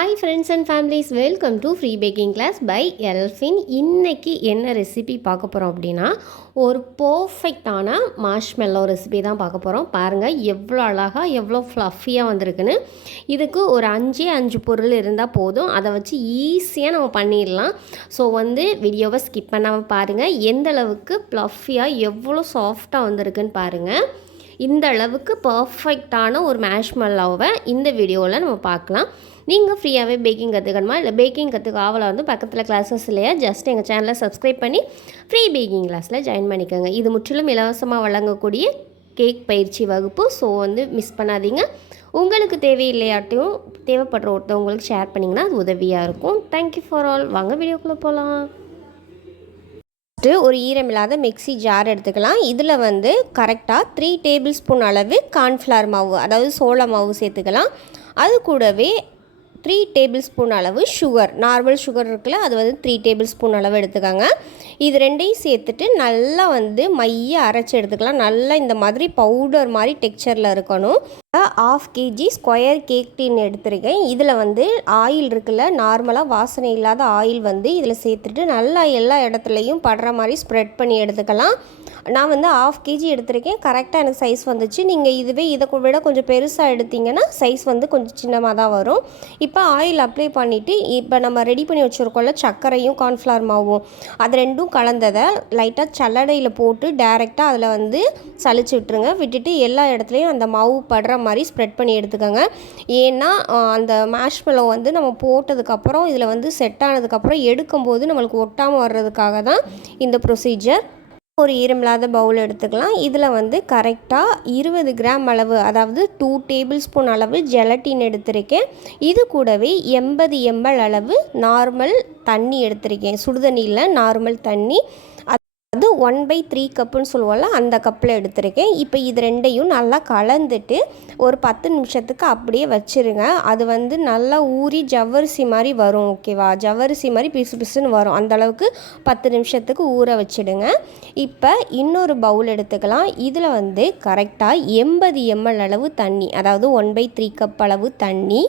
Hi friends and families, welcome to free baking class by Elfin. இன்றைக்கி என்ன recipe பார்க்க போகிறோம் அப்படின்னா, ஒரு பர்ஃபெக்டான மார்ஷ்மெல்லோ ரெசிபி தான் பார்க்க போகிறோம். பாருங்கள் எவ்வளோ அழகாக எவ்வளோ ஃப்ளஃபியாக வந்திருக்குன்னு. இதுக்கு ஒரு 5 பொருள் இருந்தால் போதும், அதை வச்சு ஈஸியாக நம்ம பண்ணிடலாம். ஸோ வீடியோவை ஸ்கிப் பண்ணாமல் பாருங்கள். எந்த அளவுக்கு ஃப்ளஃபியாக எவ்வளோ சாஃப்டாக வந்திருக்குன்னு பாருங்கள். இந்த அளவுக்கு பர்ஃபெக்டான ஒரு மார்ஷ்மெல்லோவை இந்த வீடியோவில் நம்ம பார்க்கலாம். நீங்கள் ஃப்ரீயாகவே பேக்கிங் கற்றுக்கணுமா, இல்லை பேக்கிங் கற்றுக்க ஆவலாக பக்கத்தில் கிளாஸஸ் இல்லையா, ஜஸ்ட் எங்கள் சேனலை சப்ஸ்கிரைப் பண்ணி ஃப்ரீ பேக்கிங் கிளாஸில் ஜாயின் பண்ணிக்கோங்க. இது முற்றிலும் இலவசமாக வழங்கக்கூடிய கேக் பயிற்சி வகுப்பு. ஸோ மிஸ் பண்ணாதீங்க. உங்களுக்கு தேவையில்லையாட்டையும் தேவைப்படுற ஒருத்தவங்களுக்கு ஷேர் பண்ணிங்கன்னா அது உதவியாக இருக்கும். Thank you for all. வாங்க வீடியோக்குள்ளே போகலாம். ஒரு ஈரமில்லாத மிக்ஸி ஜார் எடுத்துக்கலாம். இதில் கரெக்டாக 3 டேபிள் ஸ்பூன் அளவு கார்ன்ஃப்ளவர் மாவு, அதாவது சோள மாவு சேர்த்துக்கலாம். அது கூடவே 3 டேபிள் ஸ்பூன் அளவு சுகர், நார்மல் சுகர் இருக்குல்ல, அது 3 டேபிள் ஸ்பூன் அளவு எடுத்துக்கோங்க. இது ரெண்டையும் சேர்த்துட்டு நல்லா மைய அரைச்சி எடுத்துக்கலாம். நல்லா இந்த மாதிரி பவுடர் மாதிரி டெக்ஸ்சரில் இருக்கணும். 1/2 kg ஸ்கொயர் கேக் டின் எடுத்துருக்கேன். இதில் ஆயில் இருக்குல்ல, நார்மலாக வாசனை இல்லாத ஆயில் இதில் சேர்த்துட்டு நல்லா எல்லா இடத்துலையும் படுற மாதிரி ஸ்ப்ரெட் பண்ணி எடுத்துக்கலாம். நான் 1/2 kg எடுத்திருக்கேன். கரெக்டாக எனக்கு சைஸ் வந்துச்சு. நீங்கள் இதை விட கொஞ்சம் பெருசாக எடுத்திங்கன்னா சைஸ் கொஞ்சம் சின்னமாக தான் வரும். இப்போ ஆயில் அப்ளை பண்ணிவிட்டு, இப்போ நம்ம ரெடி பண்ணி வச்சுருக்கோம்ல சர்க்கரையும் கார்ன்ஃப்ளவர் மாவும், அது ரெண்டும் கலந்ததை லைட்டாக சல்லடையில் போட்டு டைரெக்டாக அதில் சளிச்சு விட்டுருங்க. விட்டுட்டு எல்லா இடத்துலையும் அந்த மாவு படுற மாதிரி ஸ்ப்ரெட் பண்ணி எடுத்துக்கோங்க. ஏன்னா அந்த மார்ஷ்மெல்லோ நம்ம போட்டதுக்கப்புறம் இதில் செட் ஆனதுக்கப்புறம் எடுக்கும்போது நம்மளுக்கு ஒட்டாமல் வர்றதுக்காக தான் இந்த ப்ரொசீஜர். ஒரு ஈரமில்லாத பவுல் எடுத்துக்கலாம். இதில் கரெக்டாக 20 கிராம் அளவு, அதாவது 2 டேபிள் ஸ்பூன் அளவு ஜெலட்டின் எடுத்திருக்கேன். இது கூடவே 80 ml அளவு நார்மல் தண்ணி எடுத்திருக்கேன். சுடுதண்ணியில் நார்மல் தண்ணி, அது 1/3 கப்புன்னு சொல்லுவோம்ல, அந்த கப்பில் எடுத்திருக்கேன். இப்போ இது ரெண்டையும் நல்லா கலந்துட்டு ஒரு 10 நிமிஷத்துக்கு அப்படியே வச்சுருங்க. அது நல்லா ஊறி ஜவ்வரிசி மாதிரி வரும். ஓகேவா, ஜவ்வரிசி மாதிரி பிசு பிசுன்னு வரும். அந்தளவுக்கு 10 நிமிஷத்துக்கு ஊற வச்சுடுங்க. இப்போ இன்னொரு பவுல் எடுத்துக்கலாம். இதில் கரெக்டாக 80 ml அளவு தண்ணி, அதாவது 1/3 கப் அளவு தண்ணி,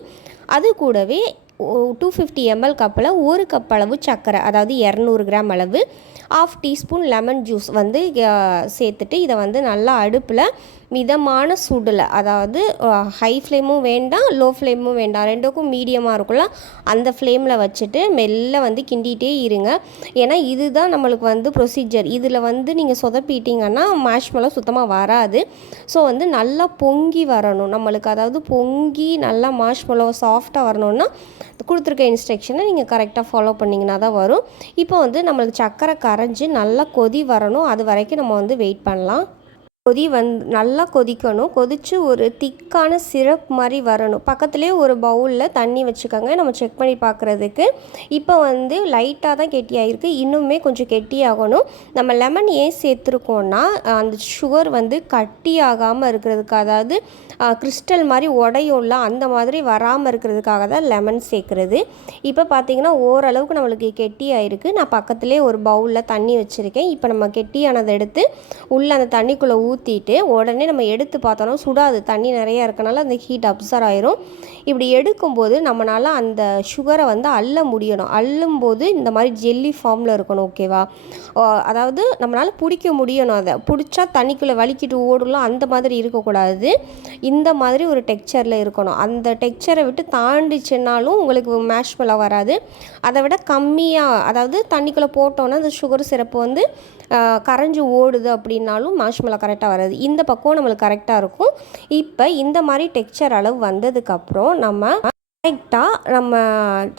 அது கூடவே 250 ml கப்பில் 1 கப் அளவு சர்க்கரை, அதாவது 200 கிராம் அளவு, 1/2 டீஸ்பூன் லெமன் ஜூஸ் சேர்த்துட்டு இதை நல்லா அடுப்பில் மிதமான சூடில், அதாவது ஹை ஃப்ளேமும் வேண்டாம் லோ ஃப்ளேமும் வேண்டாம், ரெண்டுக்கும் மீடியமாக இருக்கும்ல, அந்த ஃப்ளேமில் வச்சுட்டு மெல்ல கிண்டிகிட்டே இருங்க. ஏன்னா இதுதான் நம்மளுக்கு ப்ரொசீஜர். இதில் நீங்கள் சொதப்பிட்டிங்கன்னா மார்ஷ்மெல்லோ சுத்தமாக வராது. ஸோ நல்லா பொங்கி வரணும் நம்மளுக்கு, அதாவது பொங்கி நல்லா மார்ஷ்மெல்லோ சாஃப்டாக வரணுன்னா கொடுத்துருக்க இன்ஸ்ட்ரக்ஷனை நீங்கள் கரெக்டாக ஃபாலோ பண்ணிங்கன்னா தான் வரும். இப்போ நம்மளுக்கு சர்க்கரை கரைஞ்சி நல்லா கொதி வரணும். அது வரைக்கும் நம்ம வெயிட் பண்ணலாம். கொதி நல்லா கொதிக்கணும். கொதித்து ஒரு திக்கான சிரப் மாதிரி வரணும். பக்கத்துலேயே ஒரு பவுலில் தண்ணி வச்சுக்கோங்க, நம்ம செக் பண்ணி பார்க்குறதுக்கு. இப்போ லைட்டாக தான் கெட்டியாகிருக்கு, இன்னுமே கொஞ்சம் கெட்டியாகணும். நம்ம லெமன் ஏன் சேர்த்துருக்கோன்னா, அந்த சுகர் கட்டி ஆகாமல் இருக்கிறதுக்கு, அதாவது கிறிஸ்டல் மாதிரி உடையும்ல, அந்த மாதிரி வராமல் இருக்கிறதுக்காக தான் லெமன் சேர்க்குறது. இப்போ பார்த்திங்கன்னா ஓரளவுக்கு நம்மளுக்கு கெட்டியாகிருக்கு. நான் பக்கத்துலேயே ஒரு பவுலில் தண்ணி வச்சுருக்கேன். இப்போ நம்ம கெட்டியானதை எடுத்து உள்ளே அந்த தண்ணிக்குள்ளே ஊற்றிட்டு உடனே நம்ம எடுத்து பார்த்தோன்னா சுடாது, தண்ணி நிறையா இருக்கனால அந்த ஹீட் அப்சர்வ் ஆயிரும். இப்படி எடுக்கும்போது நம்மளால் அந்த சுகரை அள்ள முடியணும். அள்ளும்போது இந்த மாதிரி ஜெல்லி ஃபார்மில் இருக்கணும். ஓகேவா, அதாவது நம்மளால் பிடிக்க முடியணும். அதை பிடிச்சா தண்ணிக்குள்ளே வலிக்கிட்டு ஓடலாம், அந்த மாதிரி இருக்கக்கூடாது. இந்த மாதிரி ஒரு டெக்ஸ்சரில் இருக்கணும். அந்த டெக்ஸ்சரை விட்டு தாண்டிச்சுன்னாலும் உங்களுக்கு மார்ஷ்மெல்லோ வராது. அதை விட கம்மியாக, அதாவது தண்ணிக்குள்ளே போட்டோன்னா அந்த சுகர் சிரப்பு கரைஞ்சி ஓடுது அப்படின்னாலும் மார்ஷ்மெல்லோ கரெக்டாக வராது. இந்த பக்கம் நம்மளுக்கு கரெக்டாக இருக்கும். இப்போ இந்த மாதிரி டெக்ஸ்சர் அளவு வந்ததுக்கப்புறம் நம்ம நம்ம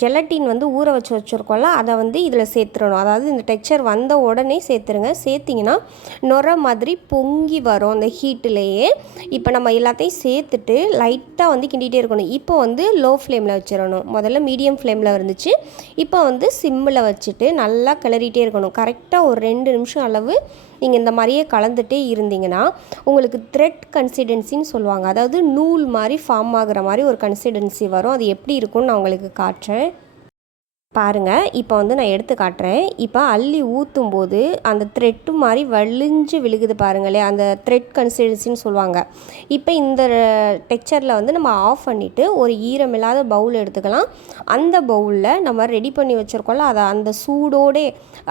ஜெலட்டின் ஊற வச்சுருக்கோம்ல, அதை இதில் சேர்த்துடணும். அதாவது இந்த டெக்ஸ்சர் வந்த உடனே சேர்த்துருங்க. சேர்த்திங்கன்னா நுர மாதிரி பொங்கி வரும் அந்த ஹீட்டிலேயே. இப்போ நம்ம எல்லாத்தையும் சேர்த்துட்டு லைட்டாக கிண்டிகிட்டே இருக்கணும். இப்போ லோ ஃப்ளேமில் வச்சிடணும். முதல்ல மீடியம் ஃப்ளேமில் இருந்துச்சு. இப்போ சிம்மில் வச்சுட்டு நல்லா கிளறிட்டே இருக்கணும். கரெக்டாக ஒரு 2 நிமிஷம் அளவு நீங்கள் இந்த மாதிரியே கலந்துகிட்டே இருந்தீங்கன்னா உங்களுக்கு த்ரெட் கன்சிஸ்டன்சின்னு சொல்லுவாங்க, அதாவது நூல் மாதிரி ஃபார்ம் ஆகிற மாதிரி ஒரு கன்சிஸ்டன்சி வரும். அது எப்படி இருக்கும்னு நான் உங்களுக்கு காட்டுறேன். பாருங்கள், இப்போ வந்து நான் எடுத்து காட்டுறேன். இப்போ அள்ளி ஊற்றும்போது அந்த த்ரெட்டு மாதிரி வலிஞ்சு விழுகுது பாருங்களேன், அந்த த்ரெட் கன்சிஸ்டன்சின்னு சொல்லுவாங்க. இப்போ இந்த டெக்ஸ்சரில் வந்து நம்ம ஆஃப் பண்ணிவிட்டு ஒரு ஈரமில்லாத பவுல் எடுத்துக்கலாம். அந்த பவுலில் நம்ம ரெடி பண்ணி வச்சுருக்கோம்ல, அதை அந்த சூடோடே,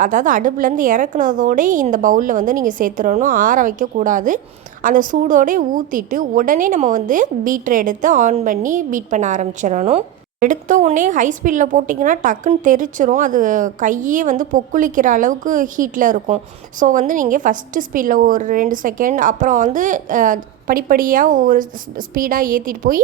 அதாவது அடுப்புலேருந்து இறக்குனதோடே இந்த பவுலில் வந்து நீங்கள் சேர்த்துடணும். ஆற வைக்கக்கூடாது. அந்த சூடோடே ஊற்றிட்டு உடனே நம்ம வந்து பீட்ரு எடுத்து ஆன் பண்ணி பீட் பண்ண ஆரம்பிச்சிடணும். எடுத்த உடனே ஹை ஸ்பீடில் போட்டிங்கன்னா டக்குன்னு தெரிச்சிரும். அது கையே வந்து பொக்குளிக்கிற அளவுக்கு ஹீட்டில் இருக்கும். ஸோ வந்து நீங்கள் ஃபஸ்ட்டு ஸ்பீடில் ஒரு 2 செகண்ட், அப்புறம் வந்து படிப்படியாக ஒரு ஸ்பீடாக ஏற்றிட்டு போய்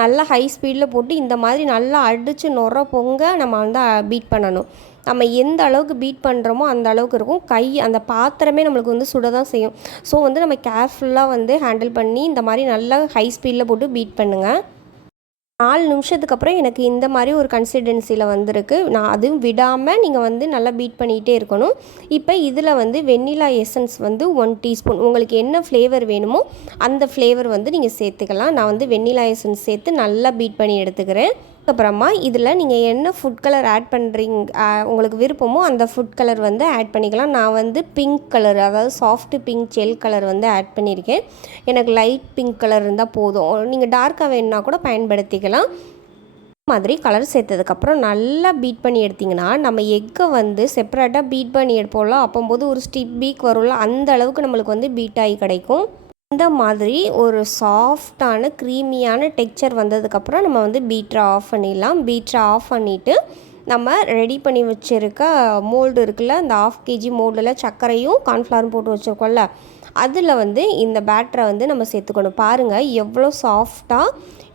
நல்லா ஹை ஸ்பீடில் போட்டு இந்த மாதிரி நல்லா அடித்து நுர பொங்க நம்ம வந்து பீட் பண்ணணும். நம்ம எந்த அளவுக்கு பீட் பண்ணுறோமோ அந்த அளவுக்கு இருக்கும். அந்த பாத்திரமே நம்மளுக்கு வந்து சுட தான் செய்யும். ஸோ வந்து நம்ம கேர்ஃபுல்லாக வந்து ஹேண்டில் பண்ணி இந்த மாதிரி நல்லா ஹை ஸ்பீடில் போட்டு பீட் பண்ணுங்கள். 4 நிமிஷத்துக்கு அப்புறம் எனக்கு இந்த மாதிரி ஒரு கன்சிஸ்டன்சியில் வந்திருக்கு. நான் அதுவும் விடாமல் நீங்கள் வந்து நல்லா பீட் பண்ணிகிட்டே இருக்கணும். இப்போ இதில் வந்து வெண்ணிலா எசன்ஸ் வந்து 1 டீஸ்பூன், உங்களுக்கு என்ன ஃப்ளேவர் வேணுமோ அந்த ஃப்ளேவர் வந்து நீங்கள் சேர்த்துக்கலாம். நான் வந்து வெண்ணிலா எசன்ஸ் சேர்த்து நல்லா பீட் பண்ணி எடுத்துக்கிறேன். அதுக்கப்புறமா இதில் நீங்கள் என்ன ஃபுட் கலர் ஆட் பண்ணுறீங்க, உங்களுக்கு விருப்பமோ அந்த ஃபுட் கலர் வந்து ஆட் பண்ணிக்கலாம். நான் வந்து பிங்க் கலர், அதாவது சாஃப்ட் பிங்க் ஜெல் கலர் வந்து ஆட் பண்ணியிருக்கேன். எனக்கு லைட் பிங்க் கலர் இருந்தால் போதும். நீங்கள் டார்க்காக வேணுன்னா கூட பயன்படுத்திக்கலாம். மாதிரி கலர் சேர்த்ததுக்கப்புறம் நல்லா பீட் பண்ணி எடுத்திங்கன்னா, நம்ம எக்கை வந்து செப்பரேட்டாக பீட் பண்ணி எடுப்போம்ல, அப்போம்போது ஒரு ஸ்டிப் பீக் வரும்ல, அந்த அளவுக்கு நம்மளுக்கு வந்து பீட் ஆகி கிடைக்கும். இந்த மாதிரி ஒரு சாஃப்டான க்ரீமியான டெக்ஸ்சர் வந்ததுக்கப்புறம் நம்ம வந்து பீட்டரை ஆஃப் பண்ணிடலாம். பீட்டரை ஆஃப் பண்ணிவிட்டு நம்ம ரெடி பண்ணி வச்சுருக்க மோல்டு இருக்குல்ல, அந்த 1/2 kg மோல்டில் சர்க்கரையும் கார்ன்ஃப்ளவரும் போட்டு வச்சுருக்கோம்ல, அதில் வந்து இந்த பேட்டரை வந்து நம்ம சேர்த்துக்கணும். பாருங்கள் எவ்வளோ சாஃப்டாக,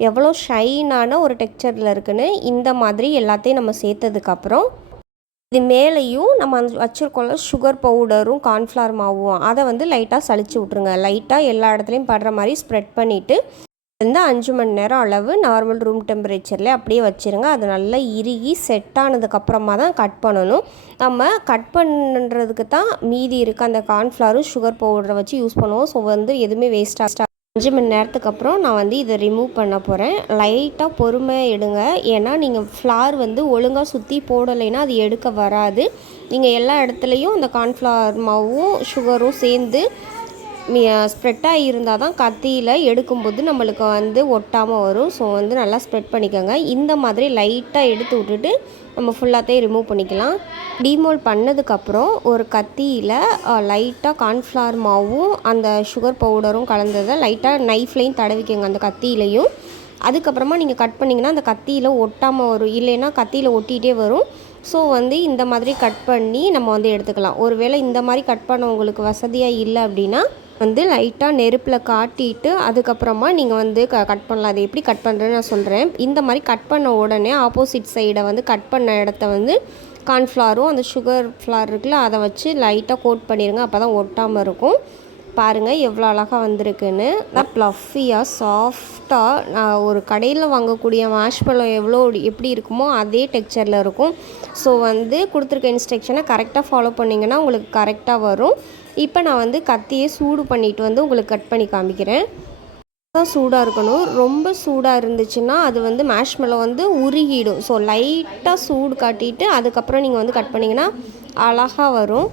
எவ்வளோ ஷைனான ஒரு டெக்ஸ்சரில் இருக்குன்னு. இந்த மாதிரி எல்லாத்தையும் நம்ம சேர்த்ததுக்கப்புறம் இது மேலேயும் நம்ம வச்சுருக்கோம்ல சுகர் பவுடரும் கார்ன்ஃப்ளவர் மாவும், அதை வந்து லைட்டாக சளிச்சு விட்ருங்க. லைட்டாக எல்லா இடத்துலையும் படுற மாதிரி ஸ்ப்ரெட் பண்ணிவிட்டு வந்து 5 மணி நேரம் அளவு நார்மல் ரூம் டெம்பரேச்சரில் அப்படியே வச்சுருங்க. அது நல்லா இறுகி செட் ஆனதுக்கப்புறமா தான் கட் பண்ணணும். நம்ம கட் பண்ணுறதுக்கு தான் மீதி இருக்க அந்த கார்ன்ஃப்ளவரும் சுகர் பவுடரை வச்சு யூஸ் பண்ணுவோம். ஸோ வந்து எதுவுமே வேஸ்ட்டாக 5 மணி நேரத்துக்கு அப்புறம் நான் வந்து இதை ரிமூவ் பண்ண போகிறேன். லைட்டாக பொறுமையாக எடுங்க. ஏன்னா நீங்கள் ஃப்ளார் வந்து ஒழுங்காக சுற்றி போடலைன்னா அது எடுக்க வராது. நீங்கள் எல்லா இடத்துலையும் அந்த கார்ன்ஃப்ளவர் மாவும் சுகரும் சேர்ந்து ஸ்ப்ரெட்டாக இருந்தால் தான் கத்தியில் எடுக்கும்போது நம்மளுக்கு வந்து ஒட்டாமல் வரும். ஸோ வந்து நல்லா ஸ்ப்ரெட் பண்ணிக்கோங்க. இந்த மாதிரி லைட்டாக எடுத்து விட்டுட்டு நம்ம ஃபுல்லாத்தையும் ரிமூவ் பண்ணிக்கலாம். டீமோல்ட் பண்ணதுக்கப்புறம் ஒரு கத்தியில் லைட்டாக கார்ன்ஃப்ளவர் மாவும் அந்த சுகர் பவுடரும் கலந்ததை லைட்டாக நைஃப்லையும் தடவிக்கோங்க அந்த கத்தியிலையும். அதுக்கப்புறமா நீங்கள் கட் பண்ணிங்கன்னா அந்த கத்தியில் ஒட்டாமல் வரும், இல்லைன்னா கத்தியில் ஒட்டிகிட்டே வரும். ஸோ வந்து இந்த மாதிரி கட் பண்ணி நம்ம வந்து எடுத்துக்கலாம். ஒருவேளை இந்த மாதிரி கட் பண்ண உங்களுக்கு வசதியாக இல்லை அப்படின்னா வந்து லைட்டாக நெருப்பில் காட்டிட்டு அதுக்கப்புறமா நீங்கள் வந்து கட் பண்ணலாம். அது எப்படி கட் பண்ணுறேன்னு நான் சொல்கிறேன். இந்த மாதிரி கட் பண்ண உடனே ஆப்போசிட் சைடை வந்து கட் பண்ண இடத்த வந்து கார்ன்ஃப்ளவரும் அந்த சுகர் ஃப்ளார் இருக்குல்ல, அதை வச்சு லைட்டாக கோட் பண்ணிடுங்க. அப்போ தான் ஒட்டாமல் இருக்கும். பாருங்கள் எவ்வளோ அழகாக வந்திருக்குன்னு. நான் ப்ளஃபியாக சாஃப்டாக, நான் ஒரு கடையில் வாங்கக்கூடிய மார்ஷ்மெலோ எப்படி இருக்குமோ அதே டெக்ஸ்சரில் இருக்கும். ஸோ வந்து கொடுத்துருக்க இன்ஸ்ட்ரக்ஷனை கரெக்டாக ஃபாலோ பண்ணிங்கன்னா உங்களுக்கு கரெக்டாக வரும். இப்போ நான் வந்து கத்தியை சூடு பண்ணிவிட்டு வந்து உங்களுக்கு கட் பண்ணி காமிக்கிறேன். தான் சூடாக இருக்கணும். ரொம்ப சூடாக இருந்துச்சுன்னா அது வந்து மார்ஷ்மெலோ வந்து உருகிடும். ஸோ லைட்டாக சூடு காட்டிட்டு அதுக்கப்புறம் நீங்கள் வந்து கட் பண்ணிங்கன்னா அழகாக வரும்.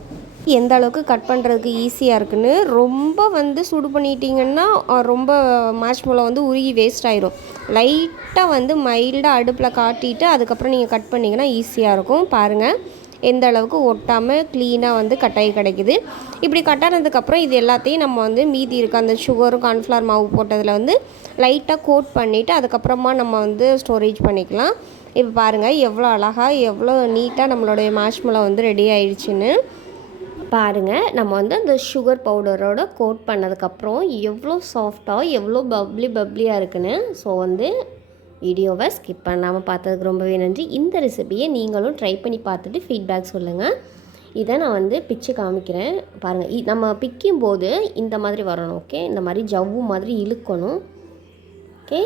எந்த அளவுக்கு கட் பண்ணுறதுக்கு ஈஸியாக இருக்குன்னு. ரொம்ப வந்து சூடு பண்ணிட்டீங்கன்னா ரொம்ப மார்ஷ்மெலோ வந்து உருகி வேஸ்ட் ஆயிரும். லைட்டாக வந்து மைல்டாக அடுப்பில் காட்டிட்டு அதுக்கப்புறம் நீங்கள் கட் பண்ணிங்கன்னா ஈஸியாக இருக்கும். பாருங்கள் எந்த அளவுக்கு ஒட்டாமல் க்ளீனாக வந்து கட்டாயி கிடைக்குது. இப்படி கட்டானதுக்கப்புறம் இது எல்லாத்தையும் நம்ம வந்து மீதி இருக்க அந்த சுகரும் கார்ன்ஃப்ளவர் மாவு போட்டதில் வந்து லைட்டாக கோட் பண்ணிவிட்டு அதுக்கப்புறமா நம்ம வந்து ஸ்டோரேஜ் பண்ணிக்கலாம். இப்போ பாருங்கள் எவ்வளோ அழகாக எவ்வளோ நீட்டாக நம்மளுடைய மார்ஷ்மெலோ வந்து ரெடி ஆயிடுச்சுன்னு. பாருங்கள் நம்ம வந்து அந்த சுகர் பவுடரோட கோட் பண்ணதுக்கப்புறம் எவ்வளோ சாஃப்டாக எவ்வளோ பப்ளியாக இருக்குன்னு. ஸோ வந்து வீடியோவை ஸ்கிப் பண்ணாமல் பார்த்ததுக்கு ரொம்பவே நன்றி. இந்த ரெசிபியை நீங்களும் ட்ரை பண்ணி பார்த்துட்டு ஃபீட்பேக் சொல்லுங்கள். இதை நான் வந்து பிச்சு காமிக்கிறேன். பாருங்கள் நம்ம பிக்கும்போது இந்த மாதிரி வரணும். ஓகே, இந்த மாதிரி ஜவ்வு மாதிரி இழுக்கணும். ஓகே,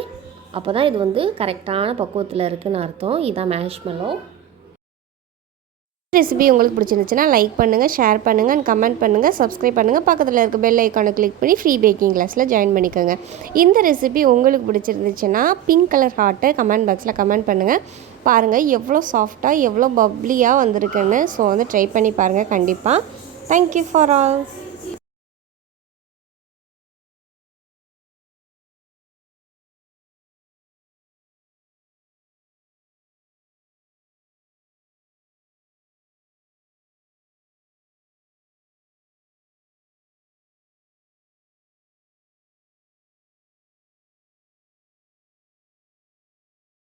அப்போ தான் இது வந்து கரெக்டான பக்குவத்தில் இருக்குதுன்னு அர்த்தம். இதுதான் மார்ஷ்மெலோ. ரெசிபி உங்களுக்கு பிடிச்சிருந்துச்சுன்னா லைக் பண்ணுங்கள், ஷேர் பண்ணுங்கள் அண்ட் கமெண்ட் பண்ணுங்கள், சப்ஸ்கிரைப் பண்ணுங்கள். பக்கத்தில் இருக்க பெல் ஐக்கானை கிளிக் பண்ணி ஃப்ரீ பேக்கிங் கிளாஸில் ஜாயின் பண்ணிக்கோங்க. இந்த ரெசிபி உங்களுக்கு பிடிச்சிருந்துச்சுன்னா பிங்க் கலர் ஹார்ட்டை கமெண்ட் பாக்ஸில் கமெண்ட் பண்ணுங்கள். பாருங்கள் எவ்வளோ சாஃப்டாக எவ்வளோ பப்ளியாக வந்திருக்குன்னு. ஸோ ட்ரை பண்ணி பாருங்கள் கண்டிப்பாக. Thank you for all.